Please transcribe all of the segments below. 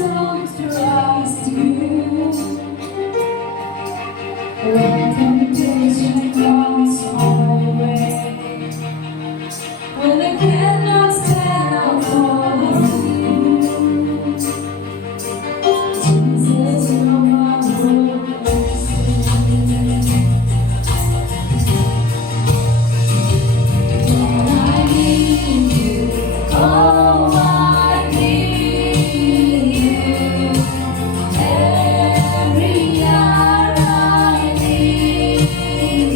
songs to rise to you. When temptation comes my way, when I cannot stand, I'll follow you. Jesus, you're my witness. When I need you, oh, I need you. Every hour I need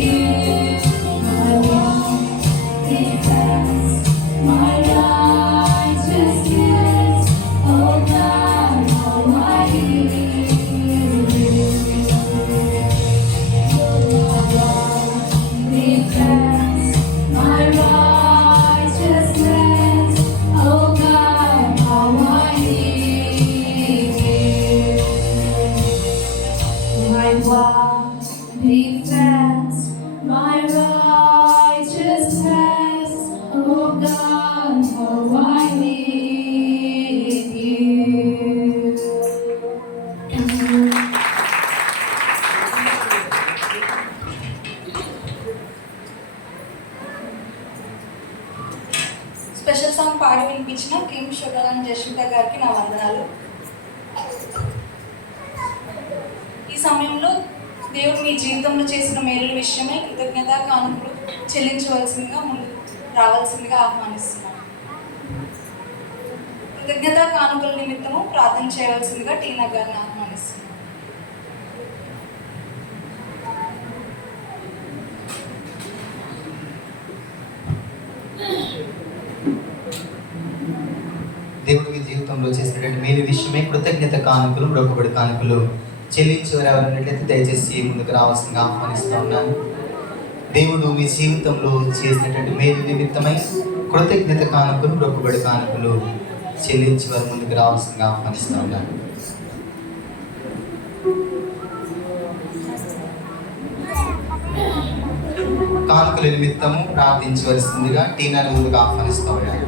you. My one defense, my righteousness, oh God, how I need you. My one defense, my righteousness, oh God, how I need you. My one defense, my righteousness, oh God, how I need you. Thank you. Special song పాడి వినిపించిన Kim sugar Jasmitha గారికి నా వందనాలు. ఈ సమయంలో దేవుడు మీ జీవితంలో చేసిన మేలుల విషయమై కృతజ్ఞతా కానుకలు చెల్లించవలసిందిగా ముందు రావాల్సిందిగా ఆహ్వానిస్తున్నాను. కృతజ్ఞతా కానుకల నిమిత్తము ప్రార్థన చేయవలసిందిగా టీనా గారిని ఆహ్వానిస్తున్నాను. దేవుడు మీ జీవితంలో చేసినటువంటి మేలు విషయమే కృతజ్ఞత కానుకలు, మొక్కుబడి కానుకలు చెల్లించేవారు ఎవరైనట్లయితే దయచేసి ముందుకు రావాల్సిందిగా ఆహ్వానిస్తూ ఉన్నాను. దేవుడు మీ జీవితంలో చేసినటువంటి మేలు నిమిత్తమై కృతజ్ఞత కానుకలు, మొక్కుబడి కానుకలు చెల్లించేవారు ముందుకు రావాల్సిందిగా ఆహ్వానిస్తూ ఉన్నాను. కానుకల నిమిత్తము ప్రార్థించవలసిందిగా టీనాను ముందుకు ఆహ్వానిస్తూ ఉన్నాను.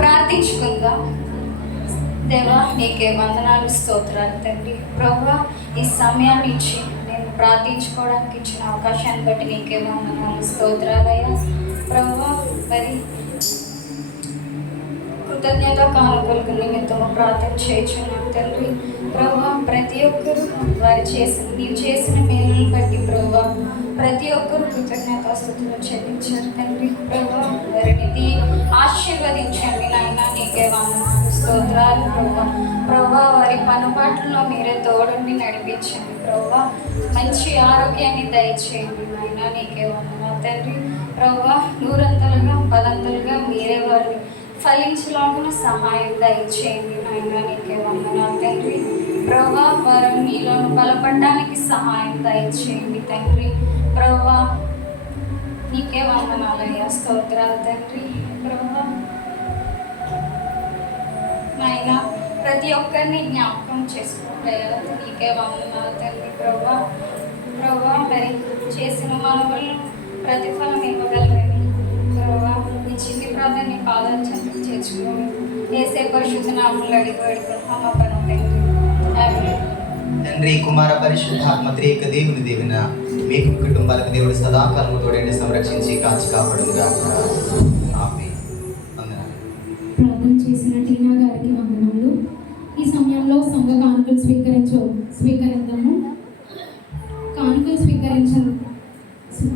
ప్రార్థించుకుందాం. దేవా, నీకే వందనాలు, స్తోత్రాలు తండ్రి. ప్రభువా, ఈ సమయాన్ని ఇచ్చి నేను ప్రార్థించుకోవడానికి ఇచ్చిన అవకాశాన్ని బట్టి నీకే వందనాలు, స్తోత్రాలయ్యా. ప్రభువా, మరి కృతజ్ఞత కానుకలకు నిమిత్తము ప్రార్థన చేయుచున్నాను తండ్రి. ప్రభువా, ప్రతి ఒక్కరూ నీవు చేసిన మేలుని బట్టి ప్రభువా ప్రతి ఒక్కరూ కృతజ్ఞతాస్తుతులు చెల్లించారు తండ్రి. ప్రభువా, వారిని ఆశీర్వదించండి నాయన, నీకే వందనాలు, స్తోత్రాలు. ప్రభువా, వారి పనుబాట్లలో మీరే తోడుండి నడిపించండి. ప్రభువా, మంచి ఆరోగ్యాన్ని దయచేయండి నాయన, నీకే వందనాలు తండ్రి. ప్రభువా, నూరంతలుగా పదంతలుగా మీరే వారిని ఫలించలాగున సహాయం దయచేయండి నాయన, నీకే వందనాలు తండ్రి. ప్రభువా, వారు మీలో బలపడడానికి సహాయం దయచేయండి తండ్రి. ప్రభువా, నీకే వందనాలయ్యా, స్తోత్రాలు తండ్రి. ప్రభువా నాయన, ప్రతి ఒక్కరిని జ్ఞాపకం చేసుకోవయ్యా, నీకే వందనాలు తండ్రి. ప్రభువా, మరి చేసిన మనవులను ప్రతిఫలం ఇవ్వగలరని ప్రభువా ఈ చిన్ని ప్రార్థనని పాదాలు చెంతకు చేర్చుకోండి. యేసే పరిశుద్ధ నామములో అడిగి వేడుకుంటున్నాం మా పరమ తండ్రి. ఆమేన్. తండ్రి, కుమార, పరిశుద్ధాత్మ త్రియేక దేవుని దీవెన మీకు కుటుంబాలకు దేవుడు సదాకాలము తోడైన సంరక్షించి కాచి కాపాడుగా. ఆమేన్. వందనాలు. ప్రార్థన చేసిన టీనా గారికి వందనములు. ఈ సమయంలో సంఘ కానుకలు స్వీకరించాము. కానుకలు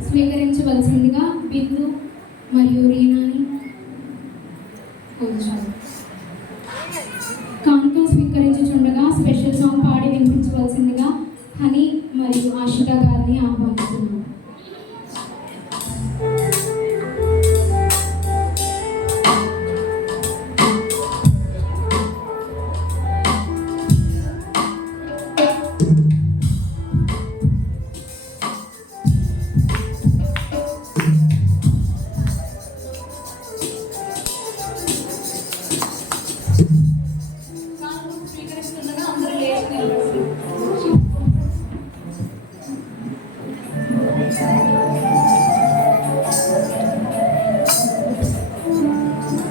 స్వీకరించవలసిందిగా బిందు మరియు రీనాని కోరుచున్నాను. కానుకలు స్వీకరించుచుండగా స్పెషల్ సాంగ్ పాడి వినిపించవలసిందిగా హనీ మరియు ఆశిత గారిని ఆహ్వానిస్తున్నాను.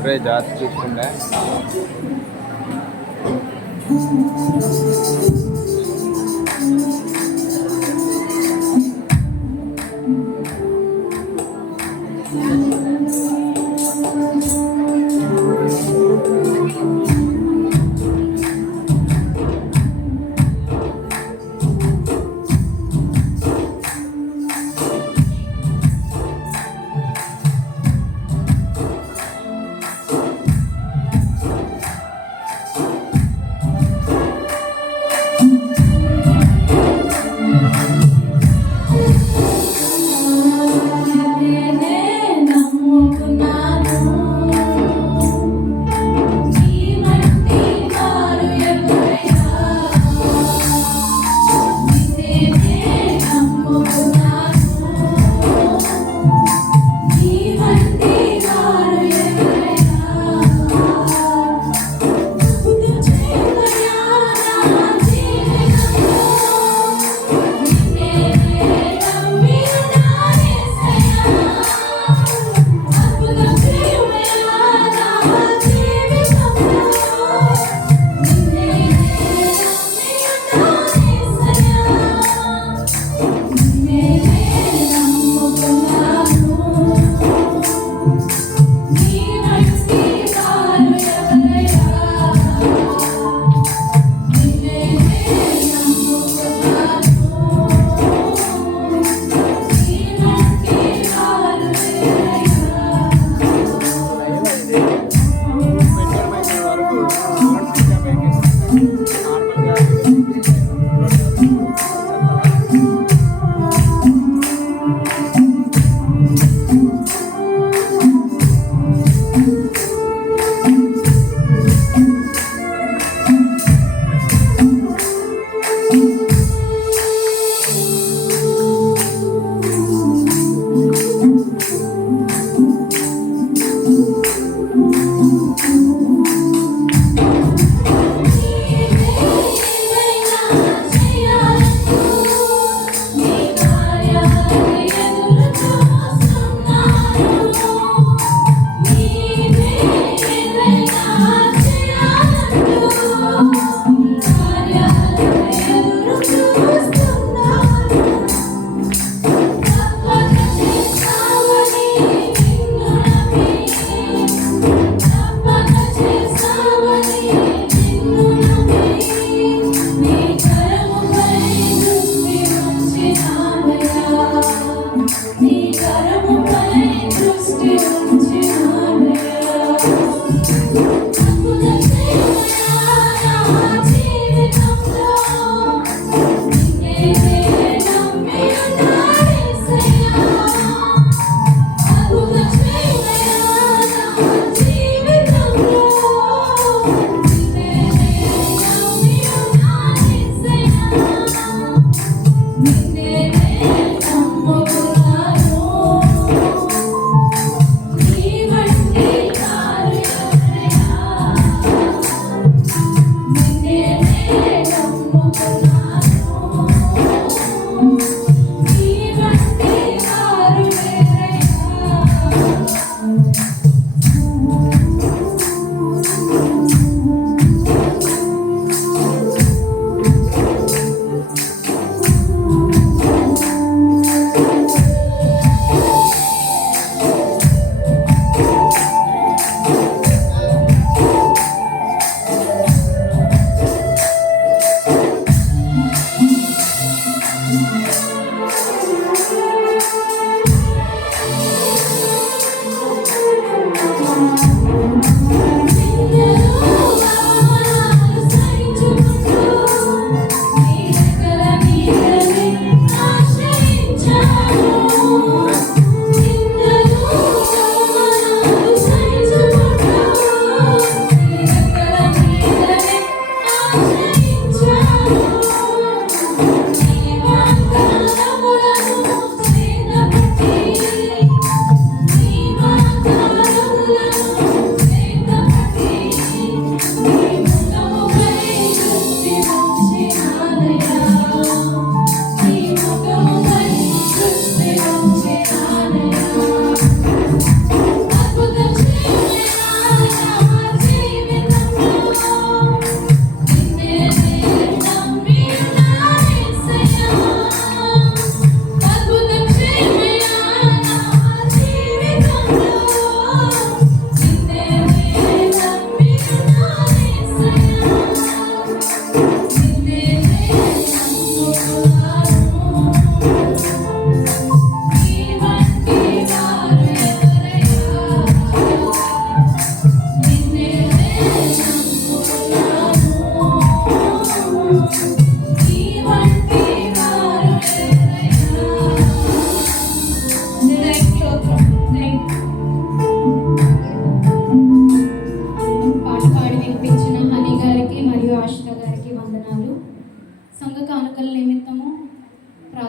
రే జాగ్రత్త చూసుకుంటే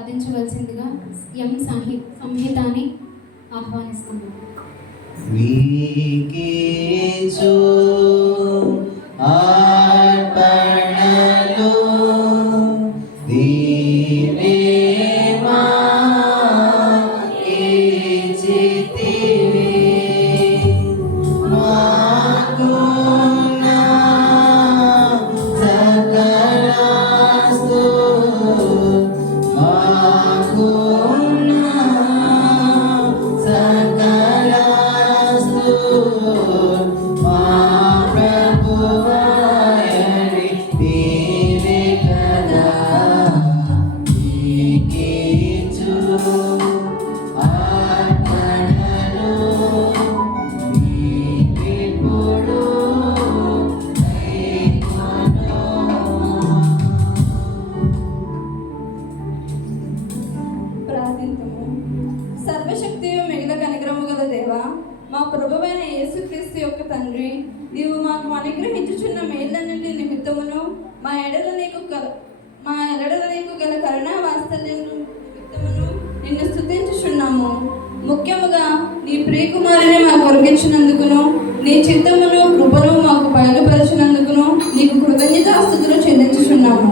ప్రార్థించవలసిందిగా ఎం సంహితాన్ని ఆహ్వానిస్తున్నాను. మీకేచు అర్పణలు దీవేమా ఇచ్చితివి మాకున్న సకలాస్తు మాకున్న సకలాస్తు మా ప్రభువాయని నీవే కదా నీకిచ్చు అర్పణలు నీకిప్పుడు దైవను. ప్రార్థింతుము. సర్వశక్తియు మిగిలిన కనికరము గల దేవా, మా ప్రభువైన యేసుక్రీస్తు యొక్క తండ్రి, నీవు మాకు అనుగ్రహించుచున్న మేళ్ళన్నింటి నిమిత్తమును మా ఎడల నీకు గల కరుణా వాత్సల్యం నిమిత్తమును నిన్ను స్తుతించుచున్నాము. ముఖ్యముగా నీ ప్రియకుమారుని మాకు కొరకించినందుకును, నీ చిత్తమును కృపను మాకు బయలుపరచినందుకును నీకు కృతజ్ఞతాస్తుతులు చెల్లించుచున్నాము.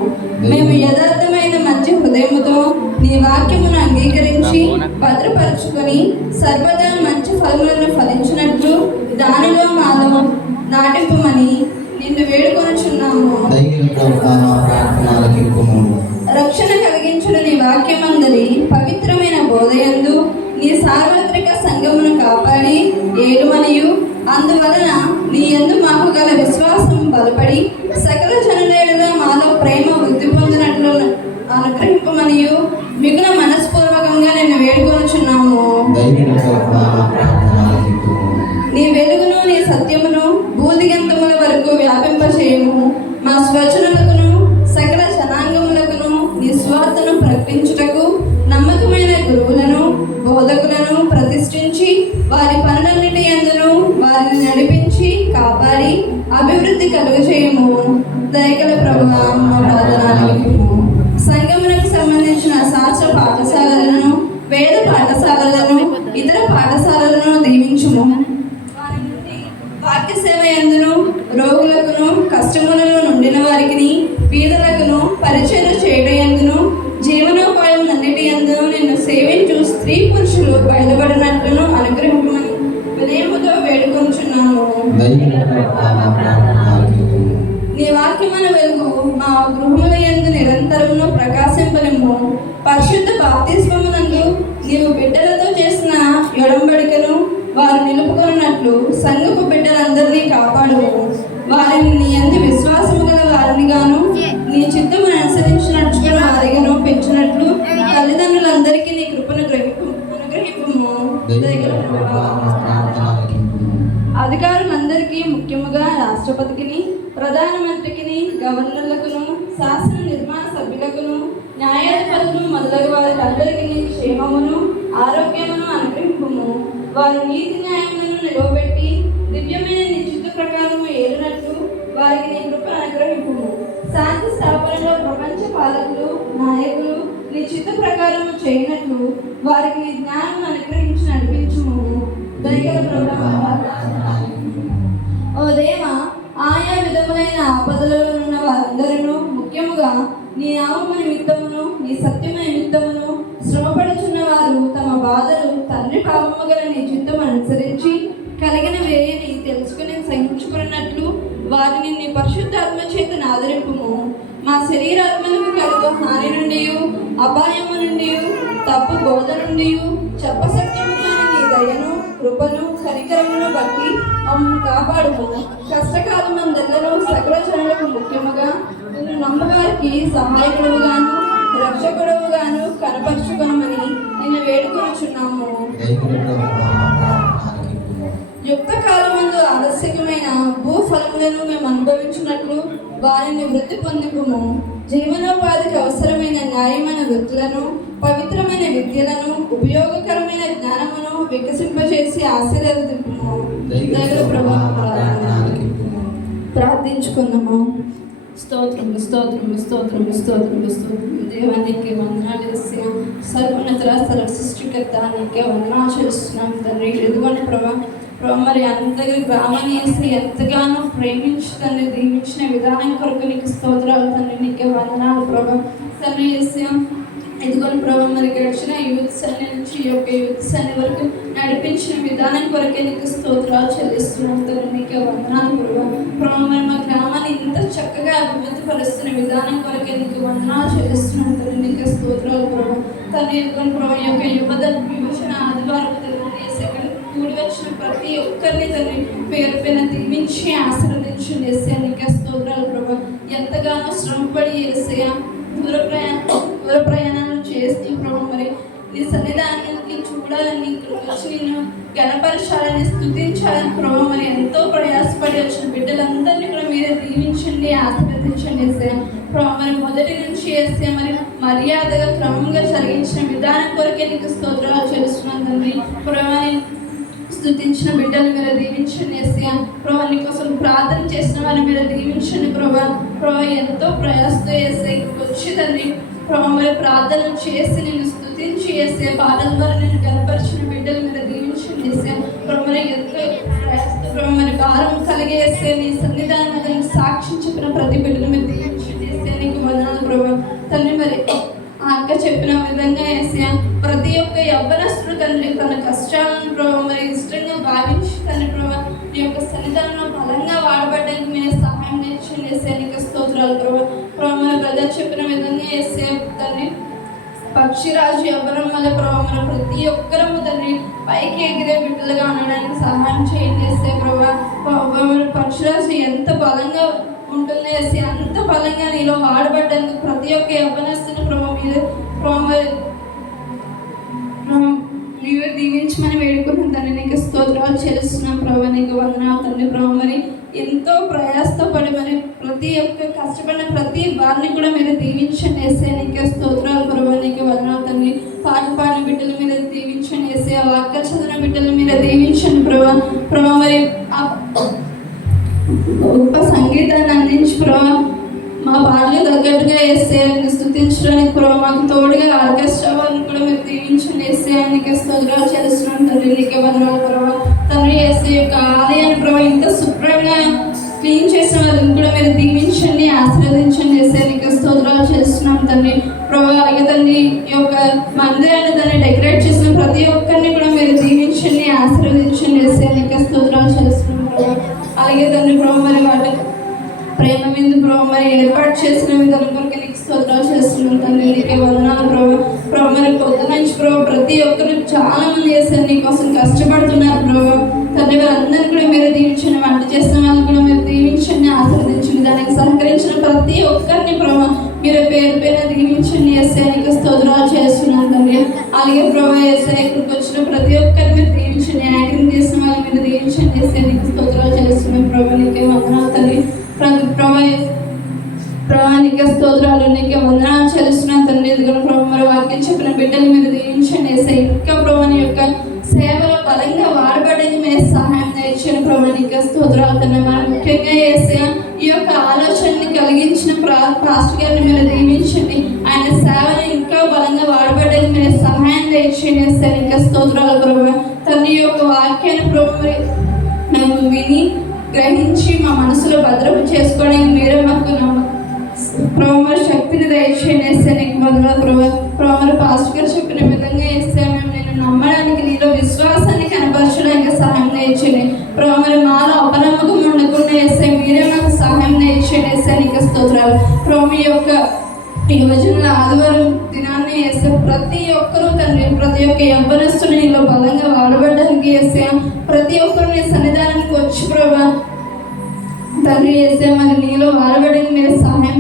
మేము యథార్థమైన మంచి హృదయముతో నీ వాక్యమును అంగీకరించి భద్రపరుచుకొని సర్వదా మంచి ఫలములను ఫలించినట్లు దానిలో మాలో నాటింపుమని నిన్ను వేడుకొనుచున్నాము. రక్షణ కలిగించుడు నీ వాక్యమందరి పవిత్రమైన బోధయందు నీ సార్వత్రిక సంఘమును కాపాడి ఏలుమనియు అందువలన నీ యందు మాకు గల విశ్వాసం బలపడి సకల జనుల మాలో ప్రేమ వృద్ధి పొందినట్లు అనుగ్రహింపమనియు మిగుల మనస్పూర్వకంగా నిన్ను వేడుకొనుచున్నాము. నీ వెలుగును నీ సత్యమును భూదిగంతముల వరకు వ్యాపింపచేయము. మా స్వచనులకును సకల జనాంగములకును నీ స్వార్థను ప్రకటించుటకు నమ్మకమైన గురువులను బోధకులను ప్రతిష్ఠించి వారి పనులన్నిటి యందును వారిని నడిపించి కాపాడి అభివృద్ధి కలుగచేయము. దయగల ప్రభువా, మా ప్రార్థన ఆలకించుము. సంఘమునకు సంబంధించిన శాస్త్ర పాఠశాలలను, వేద పాఠశాలలను, ఇతర పాఠశాలలను దీవించుము. వారి నుండి వాక్య సేవ యందును రోగులకును కష్టములలో నుండిన వారికి పీదలకును పరిచయం చేయడం యందును జీవనోపాయం అన్నిటి యందును నిన్ను సేవించు స్త్రీ పురుషులు బయలుపడినట్లును అనుగ్రహించమని వినయముతో వేడుకొంచున్నాము. నీ వాక్యమైన వెలుగు మా గృహముల యందు నిరంతరమును ప్రకాశింపనిమ్ము. పరిశుద్ధ బాప్తిస్మమునందు నీవు బిడ్డలతో చేసిన యొడంబడికను వారు నిలుపుకొనున్నట్లు సంఘపు బిడ్డలందరినీ కాపాడుము. వారిని నీ యందు విశ్వాసము గల వారిని గాను నీ చిత్తమును అనుసరించినట్లు వారిగాను పెంచినట్లు తల్లిదండ్రులందరికీ నీ కృపను అనుగ్రహింపుము. అధికారులందరికీ ముఖ్యముగా రాష్ట్రపతికిని, ప్రధానమంత్రికిని, గవర్నర్లకును, శాసన నిర్మాణ సభ్యులకును, న్యాయాధిపతులు మొదలగు వారందరికీ క్షేమమును ఆరోగ్యమును అనుగ్రహింపుము. వారు నీతి న్యాయములను నిలవబెట్టి దివ్యమైన నీ చిత్త ప్రకారము ఏలినట్లు వారికి నీ కృపను అనుగ్రహింపుము. శాంతి స్థాపనలో ప్రపంచ పాలకులు నాయకులు నీ చిత్త ప్రకారము చేయనట్లు వారికి నీ జ్ఞానం అనుగ్రహించి నడిపించుము. దయగల ప్రభువా, ఓ దేవా, ఆయా విధములైన ఆపదలలో ఉన్న వారందరూ ముఖ్యముగా నీ నామము నిమిత్తమును నీ సత్యము నిమిత్తమును శ్రమపడుచున్న వారు తమ బాధలు తండ్రి పాపము గల నీ చిత్తము అనుసరించి కలిగిన వేయని తెలుసుకుని సహించుకున్నట్లు వారిని నీ పరిశుద్ధాత్మ చేత ఆదరింపుము. మా శరీరాత్మలకు కలుగు హాని నుండి, అపాయము నుండి, తప్పు బోధ నుండి, చెప్పసత్యముగా నీ దయను కృపను కనికరమును బట్టి మమ్మల్ని కాపాడుము. కష్టకాలమందెల్లలో సకల జనులకు ముఖ్యముగా నిన్ను నమ్మగారికి సహాయకుడుగాను రక్షకుడుగాను కనపరుచుకొనమని నిన్ను వేడుకొనుచున్నాము. యుక్త కాలమందు ఆవశ్యకమైన భూఫలములను మేము అనుభవించినట్లు వారిని వృద్ధి పొందుకుము. జీవనోపాధికి అవసరమైన న్యాయమైన వృత్తులను, పవిత్రమైన విద్యలను, ఉపయోగకరమైన జ్ఞానమును వికసింపచేసి ఆశీర్వదింపుము. ప్రార్థించుకుందాము. స్తోత్రము స్తోత్రము స్తోత్రము స్తోత్రము స్తోత్రము దేవానికి వందనాలు చేసి సర్వోన్నత సర్వ సృష్టికర్త నీకే వందనాలు చేస్తున్నాం తండ్రి. ఎదుగుని ప్రభా మరి అందరి గ్రామాన్ని వేసి ఎంతగానో ప్రేమించి తండ్రి దీవించిన విధానం కొరకు నీకు స్తోత్రాలు తండ్రి. నీకే వందనాలు ప్రభా తండ్రి చేసి ఎదుగుని ప్రభావ మరి గడిచిన యూత్ సన్ని నుంచి ఈ యొక్క యూత్ సన్ని వరకు నడిపించిన విధానం కొరకే నీకు స్తోత్రాలు చెల్లిస్తున్నాం తండ్రి. నీకే వందనాలు ప్రభావ మరి మా గ్రామాన్ని ఇంత చక్కగా అభివృద్ధి పరుస్తున్న విధానం కొరకే నీకు వందనాలు చెల్లిస్తున్నాం తండ్రి. నీకే స్తోత్రాలు ప్రభావ తండ్రి. ఎదుగుని ప్రభావ యొక్క యువజన ఆదివారం కూడి వచ్చిన ప్రతి ఒక్కరిని తండ్రి పేరు పైన దీవించి ఆశీర్వదించండి ఏసయ్య. నీకే స్తోత్రాలు ప్రభావ. ఎంతగానో శ్రమపడి ఏసయ్య దూర ప్రయాణాలు చేస్తూ ప్రభు మరి నీ సన్నిధానానికి చూడాలని ఇక్కడికి వచ్చి నేను గణపరచాలని స్తుతించాలని ప్రభు మరి ఎంతో ప్రయాసపడి వచ్చిన బిడ్డలందరినీ కూడా మీరే దీవించండి ఆశీర్వదించండి ఏసయ్య. ప్రభు మరి మొదటి నుంచి ఏసయ్య మరి మర్యాదగా క్రమంగా జరిగించిన విధానం కొరకే నీకు స్తోత్రాలు చెల్లిస్తున్నాను తండ్రి. ప్రభు స్తుతించిన బిడ్డలు మీరు దీవించండి ఏసయ్య. ప్రభు నీకోసం ప్రార్థన చేసిన వారిని మీరు దీవించండి ప్రభు ఎంతో ప్రయాసతో ఏసయ్య వచ్చి తండ్రి ప్రభు మరి ప్రార్థన చేసి నేను స్తుతించి ఏసయ్య పాటల ద్వారా నేను కనపరిచిన బిడ్డలు మీరు దీవించండి ఏసయ్య. ప్రభు మరి ఎంతో ప్రయాసతో ప్రభు మరి భారం కలిగే ఏసయ్య నీ సన్నిధానం సాక్షి చెప్పిన ప్రతి బిడ్డలు మీరు దీవించండి ఏసయ్య. నీకు వందనాలు ప్రభు తండ్రి. మరి అక్క చెప్పిన విధంగా ఏసయ్య ప్రతి ఒక్క యవ్వనస్తుడు తండ్రి తన కష్టాలను ప్రభావ మరి ఇష్టంగా భావించి తండ్రి ప్రభావ నీ యొక్క సన్నిధానంలో బలంగా వాడబడ్డానికి మీరు సహాయం చేయండి ఏసయ్య. నీకు స్తోత్రాలు ప్రభావ మన బ్రదర్ చెప్పిన విధంగా ఏసయ్య తండ్రి పక్షిరాజు యవ్వనం వల్ల ప్రభావ మన ప్రతి ఒక్కరము తండ్రి పైకి ఎగిరే బిడ్డలుగా ఉండడానికి సహాయం చేయండి ఏసయ్య ప్రభావ. పక్షిరాజు ఎంత బలంగా ఉంటుంది ఏసయ్య అంత బలంగా నీలో వాడబడ్డానికి ప్రతి ఒక్క యవ్వనస్తుని ప్రభావ నీవే దీవించమని వేడుకున్నాను తండ్రి. నీకు స్తోత్రాలు చెల్లిస్తున్నాం ప్రభావ. నీకు వందనాలు తండ్రి. ప్రభావ మరి ఎంతో ప్రయాసతో పడి మరి ప్రతి ఒక్క కష్టపడిన ప్రతి వారిని కూడా మీరు దీవించండి ఏసయ్య. నీకే స్తోత్రాలు ప్రభావ. నీకు వందనాలు తండ్రి. పాడిన బిడ్డలు మీరు దీవించండి ఏసయ్య. వాక్య చదివిన బిడ్డలు మీరు దీవించండి ప్రభావ మరి గొప్ప సంగీతాన్ని అందించి ప్రభావ మా పాటలు తగ్గట్టుగా ఏసయ్యని స్తుతించడానికి ప్రభావ మాకు తోడుగా ఆర్కెస్ట్రా వారిని కూడా మీరు దీవించండి ఏసయ్య. నీకే స్తోత్రాలు చేస్తున్నాను తండ్రి. నీకే వందనాలు ప్రభావ తండ్రి. ఏసయ్య యొక్క ఆలయాన్ని ప్రభావ ఇంత శుభ్రంగా క్లీన్ చేసిన వాళ్ళని కూడా మీరు దీవించండి ఆశీర్వదించండి ఏసయ్య. నీకే స్తోత్రాలు చేస్తున్నాం తండ్రి ప్రభావ. అలాగే తండ్రి ఈ యొక్క మందిరాన్ని దాన్ని డెకరేట్ చేసిన ప్రతి ఒక్కరిని కూడా మీరు దీవించండి ఆశీర్వదించండి ఏసయ్య. నీకే స్తోత్రాలు చేస్తున్నాం ప్రభావ. అలాగే తండ్రి ప్రభావ మరి వాళ్ళ ప్రేమ మీద ప్రభావ మరి ఏర్పాటు చేసిన విధానం కొరకు నీకు స్తోత్రాలు చేస్తున్నాం తండ్రి. నీకే వందనాలు ప్రభావ మరి కొత్త నుంచి ప్రభావ ప్రతి ఒక్కరు చాలా మంది చేశారు నీకోసం కష్టపడుతున్నారు ప్రభావ తండ్రి. వారందరినీ కూడా మీరు దీవించండి. వంట చేసిన వాళ్ళని కూడా మీరు దీవించండి ఆశీర్వదించండి. దానికి సహకరించిన ప్రతి ఒక్కరిని ప్రభావ మీరు పేరు పైన దీవించండి ఏసయ్య. నీకు స్తోత్రాలు చేస్తున్నాను తండ్రి. అలాగే ప్రభావ ఏసయ్య ఇక్కడికి వచ్చిన ప్రతి ఒక్కరిని మీరు దీవించండి. యాంకరింగ్ చేసిన వాళ్ళని మీరు దీవించండి ఏసయ్య. నీకు స్తోత్రాలు చేస్తున్నాను ప్రభావ. నీకే వందనాలు తండ్రి. నీకే స్తోత్రాలు. నీకే వందనాలు చెల్లిస్తున్నాను తండ్రి. ఎందుకంటే ప్రభావ మరి వాక్యం చెప్పిన బిడ్డలు మీరు దీవించండి ఏసయ్య. ఇంకా ప్రభావ నీ యొక్క సేవలో బలంగా వాడబడేది మీరు సహాయం నేర్చిన ప్రభావ. నీకే స్తోత్రాలు తండ్రి. మరి ముఖ్యంగా ఏసయ్య ఈ యొక్క ఆలోచనని కలిగించిన పాస్టర్ గారిని మీరు దీవించండి. ఆయన సేవని ఇంకా బలంగా వాడబడేది మీరు సహాయం నేర్చండి ఏసయ్య. నీకే స్తోత్రాలు ప్రభావ తండ్రి. ఈ యొక్క వాక్యాన్ని ప్రభావ మరి మేము విని గ్రహించి మా మనసులో భద్రపు చేసుకోవడానికి మీరే మాకు ప్రభావ శక్తిని దయచేయండి ఏసయ్య. నీకు వందనాలు ప్రభావ మరి పాస్టర్ గారు చెప్పిన విధంగా ఏసయ్య మేము నేను నమ్మడానికి నీలో విశ్వాసాన్ని కనపరచడానికి సహాయం నేర్చండి ప్రభావ. మరి మాలో అపనమ్మకం ఉండకుండా ఏసయ్య మీరే మాకు సహాయం నేర్చండి ఏసయ్య. నీకు స్తోత్రాలు ప్రభావ. ఈ యొక్క యువజనుల ఆదివారం దినాన్ని ఏసయ్య ప్రతి ఒక్కరూ తండ్రి ప్రతి ఒక్క యవ్వనస్తుని నీలో బలంగా వాడబడ్డానికి ఏసయ్య ప్రతి ఒక్కరు నీ సన్నిధానానికి వచ్చి ప్రభావ తండ్రి ఏసయ్య మరి నీలో వాడబడిన మీరు సహాయం